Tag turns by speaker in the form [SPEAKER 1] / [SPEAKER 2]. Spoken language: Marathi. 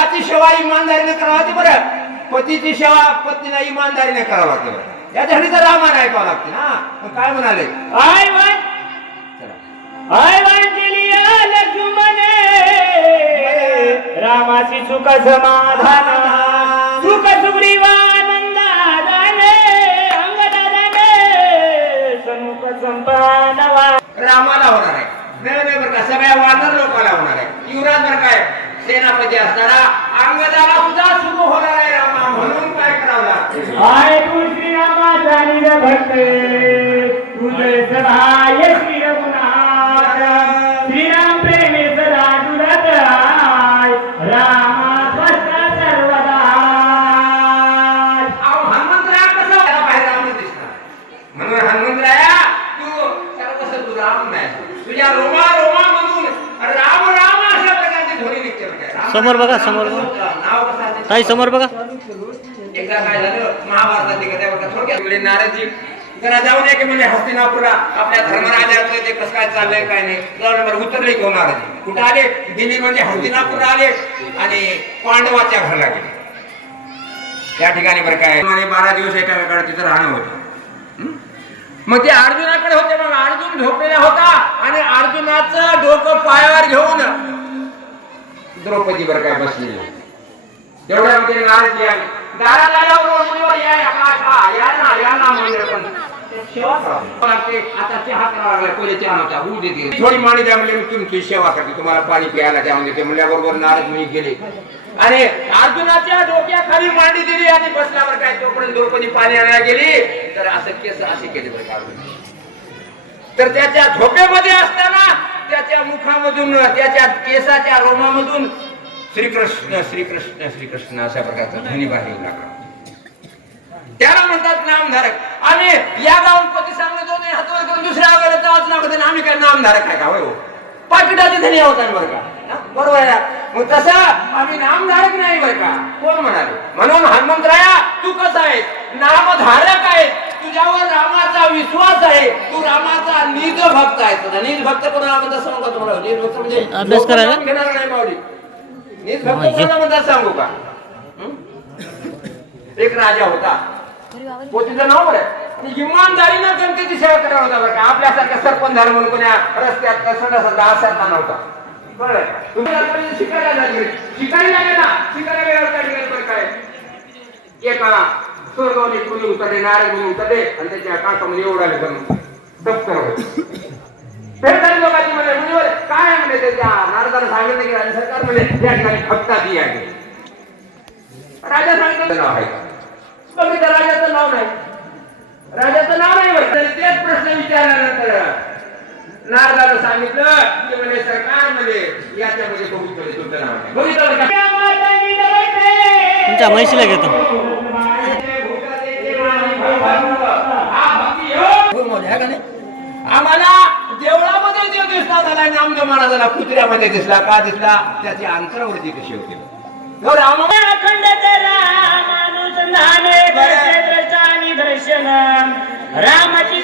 [SPEAKER 1] इमानदारीने करावं बरं. पतीची सेवा पत्नीला इमानदारीने करावं लागते बरं. याच्यासाठी तर रामायण ऐकावं लागते ना. मग काय म्हणाले?
[SPEAKER 2] आय
[SPEAKER 1] चला.
[SPEAKER 2] आय वाटली लक्ष्मणे रामाची सुख समाधान सुख सुग्रीवानंदा समुख संपानवा
[SPEAKER 1] रामाला होणार आहे नाही नाही बरं का सगळ्या वानर लोकांना होणार आहे युवराज बरं काय सेनापती असणारा अंगदाला सुद्धा सुरू होणार आहे रामा म्हणून काय करावं
[SPEAKER 2] तू भक्त. तुझे श्री रघुनाथ. श्रीराम प्रेमे सदा जुळत आय. रामा स्वस्थ सर्वदा.
[SPEAKER 1] अहो, हनुमंतराया कसा व्हायला बाहेर राम दिसणार म्हणून हनुमंतराया तू सर्वस्व तू राम नाही. तुझ्या रोमा रोमा मधून राम राम अशा प्रकारची ध्वनी निघते बरं काय. राम-
[SPEAKER 3] समोर बघा, समोर बघा. ताई समोर बघा.
[SPEAKER 1] एकदा काय झालं महाभारतात थोडक्यात म्हणजे नारदजी जरा की म्हणजे आपल्या धर्मराजाचं ते कसं काय चाललंय काय नाही उतरले घेऊन हो कुठं आले? दिल्ली म्हणजे हस्तिनापूरला आले आणि पांडवाच्या घरला गेले. त्या ठिकाणी बरं काय बारा दिवस एका तिथं राहणं होतं. मग ते अर्जुनाकडे होते मग अर्जुन झोपलेला होता आणि अर्जुनाचं डोकं पायावर घेऊन द्रौपदी बरं काय बसलेली होती. तेवढ्यामध्ये नारद या दारात आल्यावर मुलीवर या या, का, या ना या ना म्हणजे पण थोडी माणी द्या म्हणजे मी तुमची सेवा करते तुम्हाला पाणी प्यायला द्या म्हणजे ते. म्हणल्याबरोबर नारद मी गेले. आणि अर्जुनाच्या डोक्याखाली मांडी दिली आणि बसल्यावर काय तोपर्यंत द्रौपदी पाणी आणायला गेली. तर असं केस असे केले बरं का? तर त्याच्या झोपेमध्ये असताना त्याच्या मुखामधून त्याच्या केसाच्या रोमामधून श्रीकृष्ण श्रीकृष्ण श्रीकृष्ण अशा प्रकारचा ध्वनी बाहेर लागला त्याला म्हणतात नामधारक. आम्ही या गावात पती सांगले दोन हातवर करून दुसऱ्या गावाला तेव्हाच नाव घेतात आम्ही काय नामधारक आहे का? हो पाकिटाचे धनी होता बरं का? बरोबर आहे. मग तसं आम्ही नामधारक नाही बरं का? कोण म्हणाले? म्हणून हनुमंतराया तू कसा आहेस? नामधारक आहे तुझ्यावर रामाचा विश्वास आहे. रामाचा निज भक्त आहेस आता निज भक्त कोणाला म्हणतात सांगू का तुम्हाला? निज भक्त म्हणजे
[SPEAKER 3] अभ्यास करायला?
[SPEAKER 1] घेणार नाही माऊली. निज भक्त. कोणाला म्हणतात सांगू का? हं? एक राजा होता. पोतीचं नाव बरं आहे. आणि इमानदारीनं जनतेची सेवा करायला होता बरं का? आपल्यासारख्या सरपंच झालं म्हणून कोण्या रस्त्यात सडा असायचा नव्हता. बरं तुम्ही आता शिकायला जागे शिकायला गेला शिकायला गेल्यावर काय ठिकाणी बरं काय एका स्वर्गावली कुणी उतरले नारद मुनी उतरले आणि त्याच्या काकामध्ये एवढाले जणू दप्तर होते. भेटणारी लोकांची म्हणे मुलीवर काय म्हणे ते त्या नारदाला सांगितलं की राज्य सरकार म्हणे या ठिकाणी फक्ता ती आहे. राजा सांगितलं नाव आहे. का? बघितलं राजाचं नाव नाही. राजाचं नाव नाही बरं. तेच प्रश्न विचारल्यानंतर नारदाला सांगितलं की म्हणे सरकार म्हणे याच्यामध्ये बघितलं तुमचं नाव नाही बघितलं
[SPEAKER 3] तुमच्या म्हैशीला घेतो.
[SPEAKER 1] आम्हाला देवळामध्ये देव दिसला झाला नामदेव महाराजाला कुत्र्यामध्ये दिसला का दिसला? त्याची अंतरावरती कशी होती?
[SPEAKER 2] अखंड दर्शन रामाची